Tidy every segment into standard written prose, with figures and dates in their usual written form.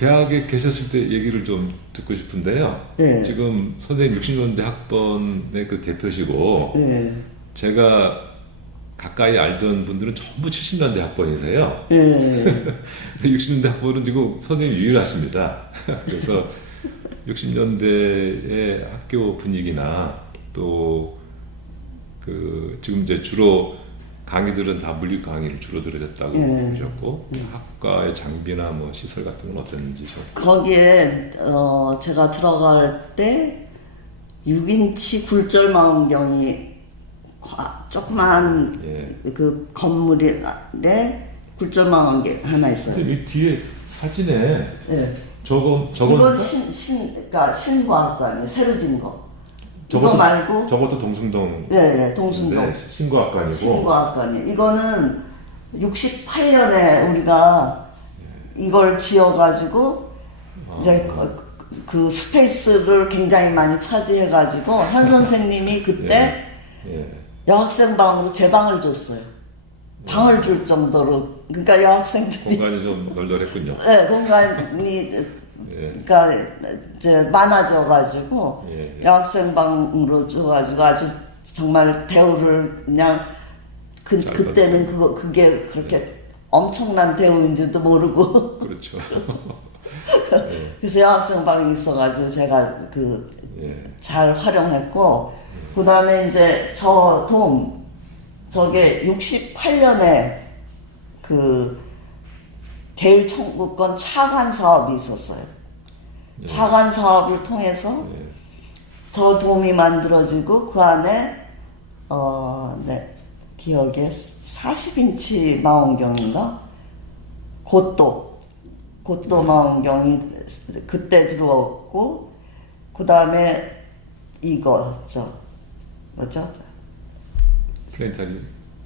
대학에 계셨을 때 얘기를 좀 듣고 싶은데요. 네. 지금 선생님 60년대 학번의 그 대표시고 예. 제가 가까이 알던 분들은 전부 70년대 학번이세요. 예. 60년대 학번은 지금 선생님 유일하십니다. 그래서 60년대의 학교 분위기나 또 그 지금 이제 주로 강의들은 다 물리 강의를 주로 들으셨다고 보셨고 학과의 장비나 뭐 시설 같은 건 어땠는지 좀. 거기에 제가 들어갈 때 6인치 굴절망원경이 조그만 그 건물에 굴절망원경 하나 있어요. 선생님 이 뒤에 사진에 예. 저건 이건 그러니까 신과학관이에요. 새로 진 거. 이거 말고 저것도 동숭동. 예, 동순동. 신과학관이고. 신과학관이. 이거는 68년에 우리가 이걸 지어가지고 이제 그 스페이스를 굉장히 많이 차지해가지고 한 선생님이 그때 여학생 방으로 제 방을 줬어요. 방을 줄 정도로. 그러니까 여학생들이 공간이 좀 널널했군요. 네, 공간이 그러니까 이제 많아져가지고 여학생 방으로 줘가지고 아주 정말 대우를 그냥 그때는 그게 그렇게 엄청난 대우인지도 모르고 그렇죠. 그래서 여학생 방이 있어가지고 제가 잘 활용했고 그 다음에 이제 저게 68년에 그 대일청구권 차관 사업이 있었어요. 차관 사업을 통해서 저 돔이 만들어지고 그 안에 기억에 40인치 망원경인가? 고도 망원경이 그때 들어왔고 그 다음에 이거 뭐죠?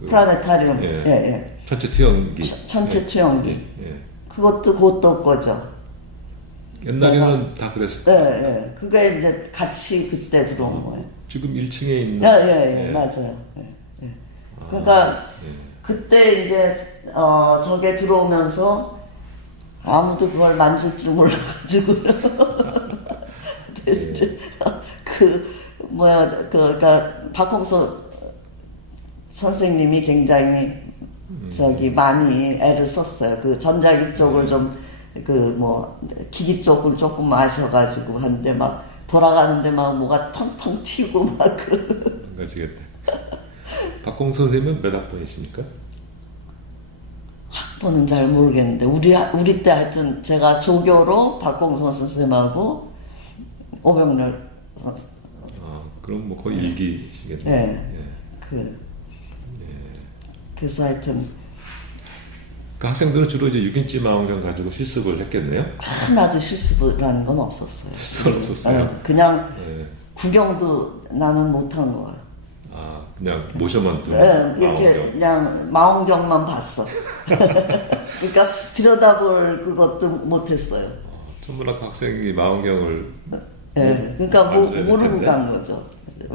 플라네타리움. 전체 투영기. 전체 투영기. 그것도 고도 거죠. 옛날에는 다 그랬어요. 그게 이제 같이 그때 들어온 거예요. 지금 1층에 있는. 맞아요. 그러니까 그때 이제 저게 들어오면서 아무도 그걸 만질 줄 몰라가지고 그러니까 박홍서 선생님이 굉장히 많이 애를 썼어요. 그 전자기 쪽을 좀 기기 쪽을 조금 아셔가지고 하는데 막 돌아가는데 막 뭐가 텅텅 튀고 막 그러시겠다. 박공 선생님은 몇 학번이십니까? 학번은 잘 모르겠는데 우리 때 하여튼 제가 조교로 박공선 선생님하고 오병렬 그럼 뭐 거의 일기시겠네요. 그래서 하여튼 그 학생들은 주로 이제 6인치 망원경 가지고 실습을 했겠네요. 하나도 실습이라는 건 없었어요. 실습은 없었어요. 그냥 구경도 나는 못한 거예요. 그냥 모셔만 두고 이렇게 망원경. 그냥 망원경만 봤어. 그러니까 들여다볼 그것도 못했어요. 천문학 학생이 망원경을 그러니까 모르고 간 거죠.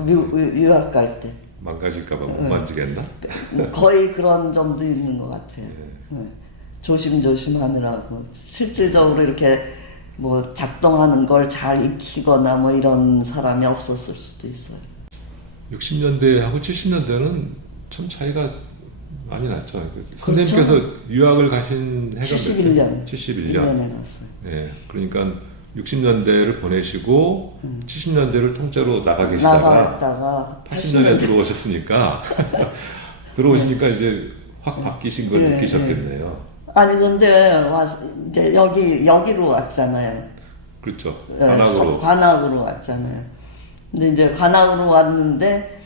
유학 갈 때. 망가질까봐 못 만지겠나? 거의 그런 점도 있는 것 같아요. 조심조심 하느라고 실질적으로 이렇게 뭐 작동하는 걸 잘 익히거나 뭐 이런 사람이 없었을 수도 있어요. 60년대하고 70년대는 참 차이가 많이 났죠. 그렇죠? 선생님께서 유학을 가신 해가 71년. 71년에 갔어요. 그러니까 60년대를 보내시고 70년대를 통째로 나가 계시다가 80년에 들어오셨으니까 들어오시니까 이제 확 바뀌신 걸 느끼셨겠네요. 아니 근데 이제 여기로 왔잖아요. 그렇죠. 관악으로 왔잖아요. 근데 이제 관악으로 왔는데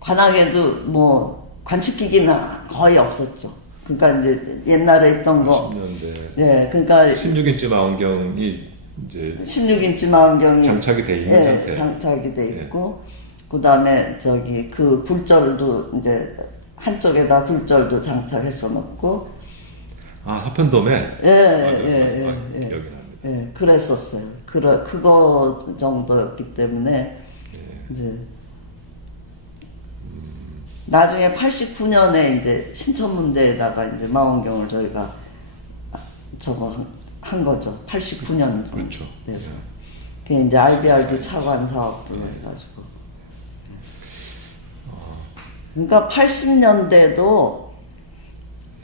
관악에도 뭐 관측기기는 거의 없었죠. 그러니까 이제 옛날에 있던 거. 80년대. 그러니까 16인치 망원경이 이제 16인치 망원경이 장착이 돼 있는 상태. 장착이 돼 있고 그다음에 그 굴절도 이제 한쪽에다 굴절도 장착해서 놓고 화편돔에 기억이 납니다. 그랬었어요. 그거 정도였기 때문에 이제 나중에 89년에 이제 신천문대에다가 이제 망원경을 저희가 저거 한 거죠. 89년 그렇죠. 돼서. 그게 이제 IBRD 차관 사업으로 해가지고. 그러니까 80년대도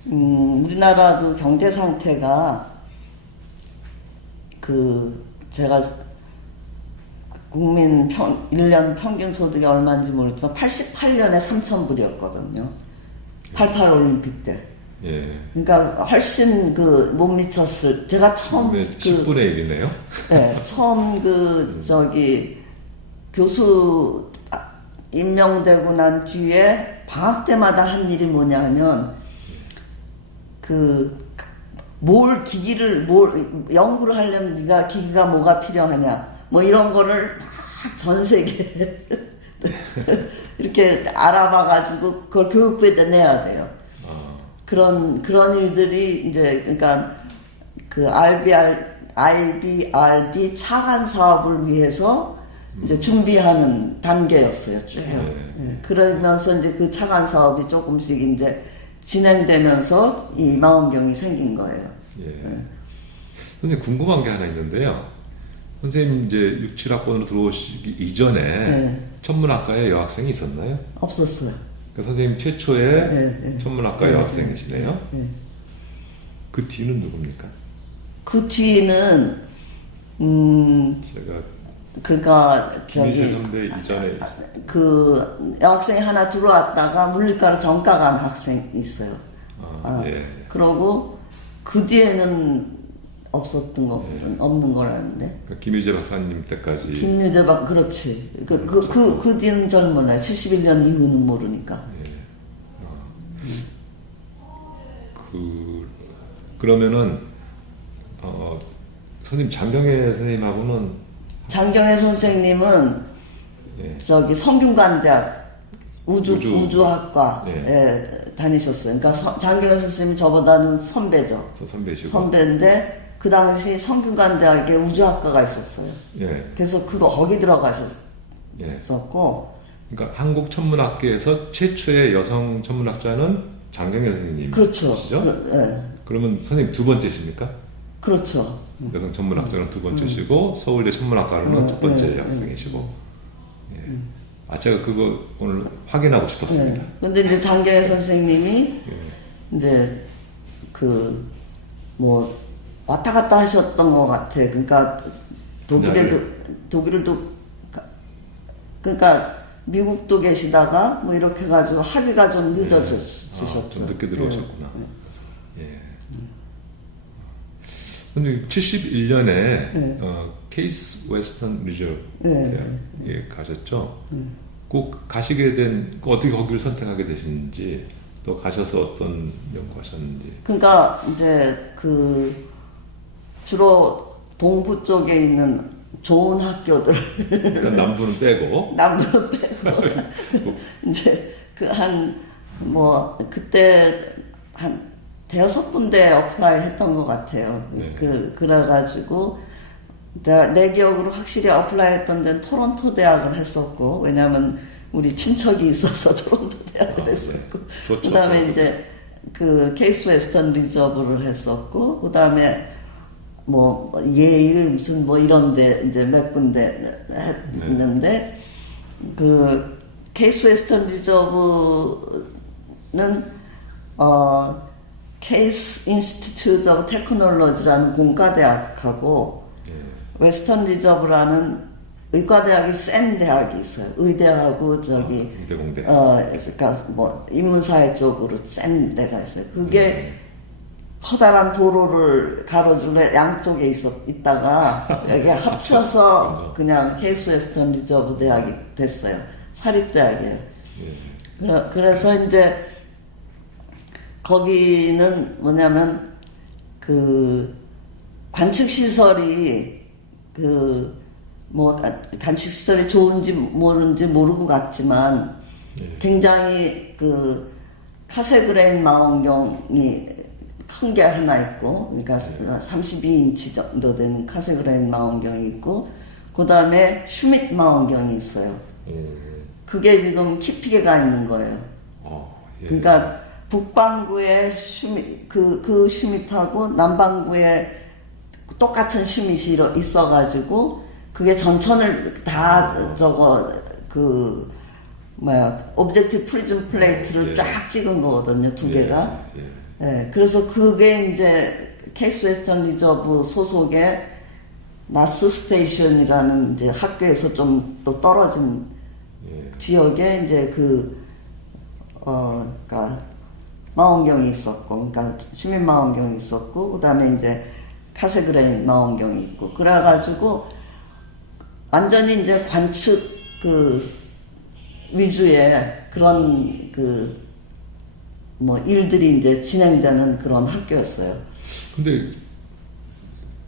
우리나라 그 경제 상태가 제가 국민 1년 평균 소득이 얼마인지 모르지만 88년에 3,000불이었거든요. 88 올림픽 때. 예. 그러니까 훨씬 못 미쳤을. 제가 처음 10분의 1이네요. 네, 처음 교수 임명되고 난 뒤에 방학 때마다 한 일이 뭐냐면 연구를 하려면 네가 기기가 뭐가 필요하냐 뭐 이런 거를 막 전 세계 이렇게 알아봐가지고 그걸 교육부에다 내야 돼요. 그런 일들이 이제 그러니까 IBRD 차관 사업을 위해서 이제 준비하는 단계였어요. 쭉. 네. 그러면서 이제 그 차관 사업이 조금씩 이제 진행되면서 이 망원경이 생긴 거예요. 예. 네. 선생님 궁금한 게 하나 있는데요. 선생님 이제 6, 7학번으로 들어오시기 이전에 네. 천문학과에 여학생이 있었나요? 없었어요. 그 선생님 최초의 천문학과 여학생이시네요. 그 뒤는 누굽니까? 그 뒤는 제가 김희재 선배 이전에 여학생이 하나 들어왔다가 물리과로 전과 간 학생이 있어요. 예. 그러고 그 뒤에는 없는 걸 아는데. 김유재 박사님 때까지. 김유재 그렇지. 그 뒤는 전 몰라요. 71년 이후는 모르니까. 예. 그러면은 선생님 장경혜 선생님하고는 장경혜 선생님은 성균관대학 우주학과에 다니셨어요. 그러니까 장경혜 선생님이 저보다는 선배죠. 저 선배시고. 선배인데 그 당시 성균관대학에 우주학과가 있었어요. 예. 그래서 거기 들어가셨었고. 그러니까 한국 천문학계에서 최초의 여성 천문학자는 장경혜 선생님이시죠? 그렇죠. 예. 그러면 선생님 두 번째십니까? 그렇죠. 여성 천문학자는 두 번째시고 서울대 천문학과로는 첫 번째 학생이시고. 예. 제가 그거 오늘 확인하고 싶었습니다. 근데 이제 장경혜 선생님이 이제 왔다 갔다 하셨던 것 같아. 그러니까 독일에도 그러니까 미국도 계시다가 뭐 이렇게 해가지고 합의가 좀 늦어지셨죠. 좀 늦게 들어오셨구나. 예. 근데 71년에 케이스 웨스턴 리저브에 가셨죠? 꼭 가시게 된 어떻게 거기를 선택하게 되신지 또 가셔서 어떤 연구하셨는지. 그러니까 이제 주로 동부 쪽에 있는 좋은 학교들 일단 남부는 빼고 이제 그때 한 대여섯 군데 어플라이 했던 것 같아요. 네. 그래가지고 내 기억으로 확실히 어플라이 했던 데는 토론토 대학을 했었고, 왜냐면 우리 친척이 있어서 토론토 대학을 했었고, 네. 그 다음에 이제 케이스 웨스턴 리저브를 했었고, 그 다음에 예일 무슨 이런데 이제 몇 군데 했는데, 케이스 웨스턴 리저브는 케이스 인스티튜트 오브 테크놀로지라는 공과대학하고 웨스턴 리저브라는 의과대학이 센 대학이 있어요. 의대하고 의대공대. 그러니까 인문사회 쪽으로 센 데가 있어요. 그게 커다란 도로를 가로줄에 양쪽에 있다가 여기 합쳐서 그냥 케이스 웨스턴 리저브 대학이 됐어요. 사립대학이에요. 그래서 이제 거기는 뭐냐면 관측시설이 관측시설이 좋은지 모르는지 모르고 갔지만 굉장히 카세그레인 망원경이 큰 게 하나 있고, 그러니까 32인치 정도 되는 카세그레인 망원경이 있고, 그 다음에 슈밋 망원경이 있어요. 그게 지금 키피게 가 있는 거예요. 그러니까 북반구의 슈밋, 그 슈밋하고 남반구의 똑같은 슈밋이 있어가지고 그게 전천을 다 저거 그 뭐야 오브젝티브 프리즘 플레이트를 쫙 찍은 거거든요. 두 개가. 예, 그래서 그게 이제 케이스 웨스턴 리저브 소속의 나스 스테이션이라는 이제 학교에서 좀 또 떨어진 지역에 이제 그러니까 망원경이 있었고, 그러니까 시민 망원경이 있었고, 그다음에 이제 카세그레인 망원경이 있고, 그래가지고 완전히 이제 관측 그 위주의 그런 그 뭐 일들이 이제 진행되는 그런 학교였어요. 근데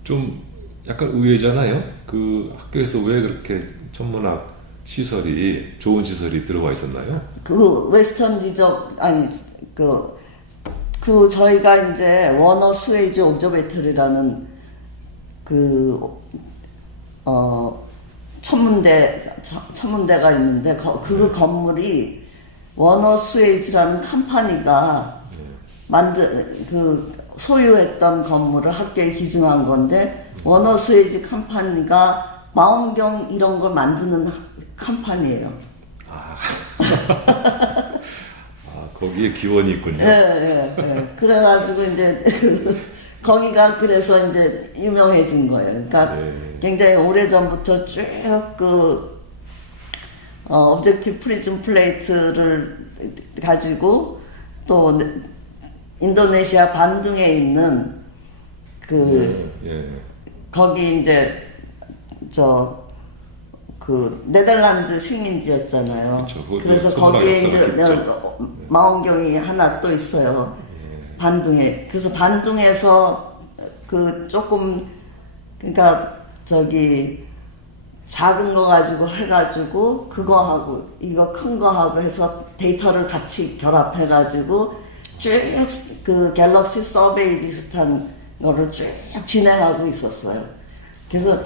좀 약간 의외잖아요. 그 학교에서 왜 그렇게 천문학 시설이 좋은 시설이 들어와 있었나요? 그 웨스턴 리저 아니 그 저희가 이제 워너 스웨이지 옵저베이터리라는 천문대가 있는데 그 건물이 워너 스웨이지라는 컴퍼니가 소유했던 건물을 학교에 기증한 건데 워너 스웨이지 컴퍼니가 망원경 이런 걸 만드는 컴퍼니예요. 아, 거기에 기원이 있군요. 예. 그래가지고 이제 거기가 그래서 이제 유명해진 거예요. 그러니까 굉장히 오래 전부터 쭉 오브젝티브 프리즘 플레이트를 가지고 또 인도네시아 반둥에 있는 거기 이제 네덜란드 식민지였잖아요. 그렇죠. 그래서 거기에 이제 망원경이 하나 또 있어요. 반둥에. 그래서 반둥에서 조금 그러니까 작은 거 가지고 해가지고 그거하고 이거 큰 거하고 해서 데이터를 같이 결합해가지고 쭉 갤럭시 서베이 비슷한 거를 쭉 진행하고 있었어요. 그래서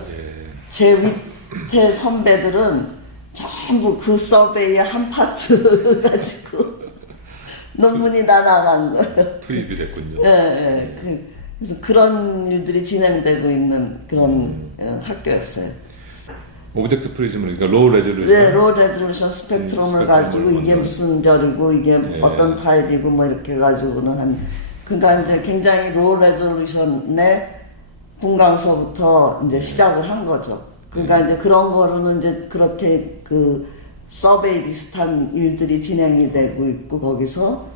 제 밑에 선배들은 전부 그 서베이의 한 파트 가지고 논문이 다 나간 거예요. 투입이 됐군요. 그래서 그런 일들이 진행되고 있는 그런 학교였어요. 오브젝트 프리즘을 그러니까 로우 레졸루션. 네, 로우 레졸루션 스펙트럼을 가지고 이게 무슨 별이고 이게 어떤 타입이고 뭐 이렇게 가지고는 그러니까 이제 굉장히 로우 레졸루션의 분광서부터 이제 시작을 한 거죠. 그러니까 이제 그런 거로는 이제 그렇게 서베이 비슷한 일들이 진행이 되고 있고 거기서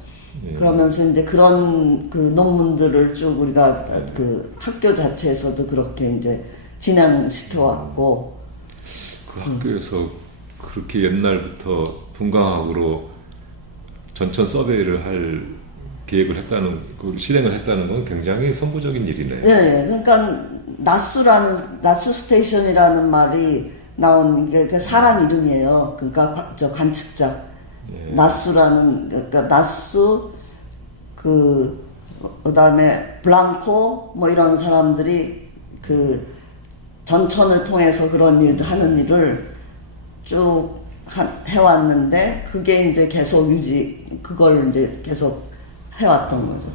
그러면서 이제 그런 논문들을 쭉 우리가 학교 자체에서도 그렇게 이제 진행시켜 왔고. 그 학교에서 그렇게 옛날부터 분광학으로 전천 서베이를 할 계획을 했다는, 실행을 했다는 건 굉장히 선구적인 일이네요. 네, 그러니까 나스 스테이션이라는 말이 나온 게 사람 이름이에요. 그러니까 관측자. 나스라는 그러니까 나스 그다음에 블랑코 뭐 이런 사람들이 전천을 통해서 그런 일도 하는 일을 쭉 해왔는데 그게 이제 계속 그걸 이제 계속 해왔던 거죠.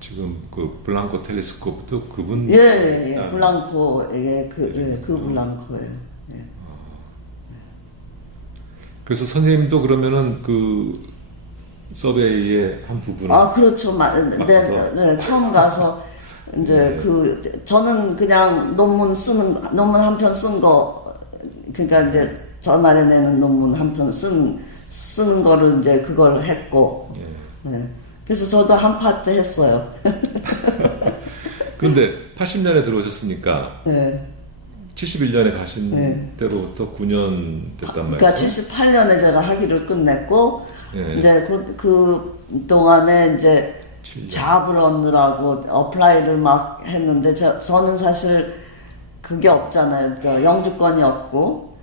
지금 블랑코 텔레스코프도 그분? 블랑코의 블랑코예요. 그래서 선생님도 그러면은 서베이의 한 부분을 그렇죠. 네, 처음 가서 이제 저는 그냥 논문 한 편 쓴 거, 그러니까 이제 전날에 내는 논문 한 편 쓰는 거를 이제 그걸 했고, 그래서 저도 한 파트 했어요. 그런데 80년에 들어오셨으니까 71년에 가신 때로부터 9년 됐단 말이에요. 그러니까 78년에 제가 학위를 끝냈고, 이제 그 동안에 이제 잡을 얻느라고 어플라이를 막 했는데 저는 사실 그게 없잖아요. 영주권이 없고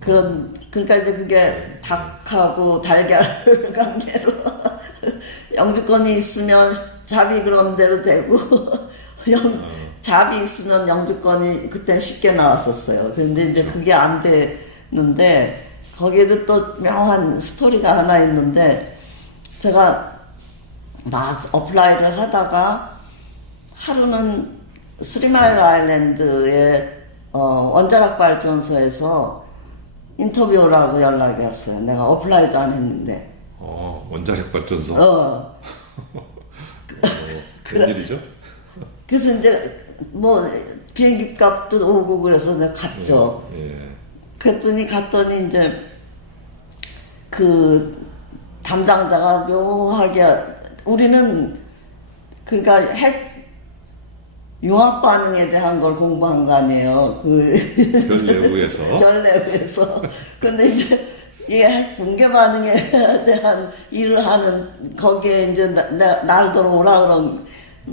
그러니까 이제 그게 닭하고 달걀 관계로 영주권이 있으면 잡이 그런 대로 되고 잡이 있으면 영주권이 그때 쉽게 나왔었어요. 근데 이제 그게 안 되는데 거기에도 또 묘한 스토리가 하나 있는데 제가 막 어플라이를 하다가 하루는 스리마일 아일랜드의 원자력 발전소에서 인터뷰라고 연락이 왔어요. 내가 어플라이도 안 했는데. 원자력 발전소. 그런 일이죠? 그래서 이제 뭐 비행기 값도 오고 그래서 내가 갔죠. 예. 그랬더니 갔더니 이제 그 담당자가 묘하게 우리는 그러니까 핵 융합 반응에 대한 걸 공부한 거 아니에요. 별 내부에서. 별 내부에서. 근데 이제 이게 핵 붕괴 반응에 대한 일을 하는 거기에 이제 날 들어오라 그런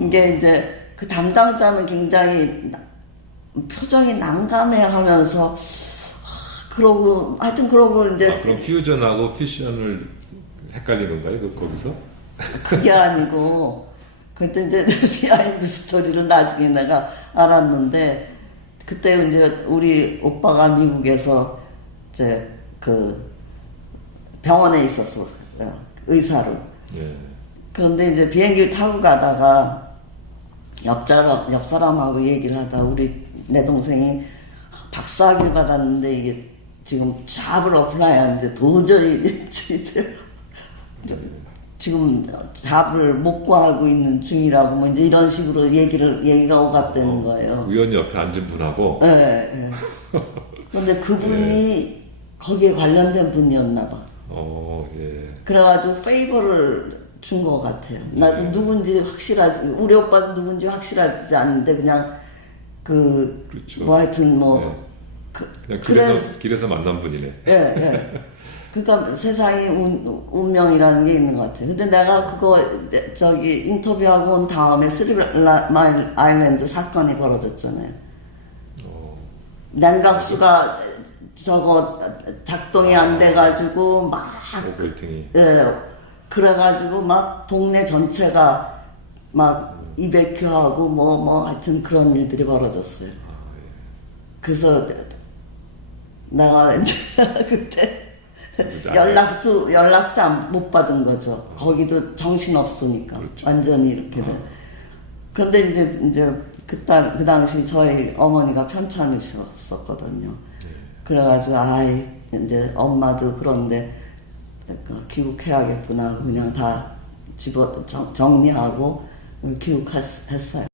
게 이제 그 담당자는 굉장히 표정이 난감해하면서 그러고 하여튼 그러고 이제 그럼 퓨전하고 피션을 헷갈리는 건가요? 거기서? 그게 아니고 그때 이제 비하인드 스토리를 나중에 내가 알았는데 그때 이제 우리 오빠가 미국에서 이제 그 병원에 있었어 의사로. 예. 그런데 이제 비행기를 타고 가다가 옆 사람하고 얘기를 하다 내 동생이 박사학위를 받았는데 이게 지금 잡을 어플라이 하는데 도저히 지금 잡을 못 구하고 있는 중이라고 뭐 이제 이런 식으로 얘기가 오갔다는 거예요. 의원 옆에 앉은 분하고. 네. 그런데 그분이 거기에 관련된 분이었나 봐. 예. 그래가지고 페이버를 준 것 같아요. 나도 누군지 확실하지, 우리 오빠도 누군지 확실하지 않은데 그냥 그렇죠. 뭐 하여튼 뭐 그냥 길에서 만난 분이네. 예. 그러니까 세상에 운명이라는 게 있는 것 같아요. 근데 내가 그거 인터뷰하고 온 다음에 스리마일 아일랜드 사건이 벌어졌잖아요. 냉각수가 저거 작동이 안 돼가지고 막 오버히팅이. 예. 그래가지고 막 동네 전체가 막 이베큐하고 뭐 하여튼 그런 일들이 벌어졌어요. 그래서 내가 이제 그때 연락도 못 받은 거죠. 거기도 정신 없으니까. 그렇죠. 완전히 이렇게 돼. 근데 이제 그 당시 저희 어머니가 편찮으셨었거든요. 그래가지고 이제 엄마도 그런데 귀국해야겠구나. 그냥 다 정리하고 귀국했어요.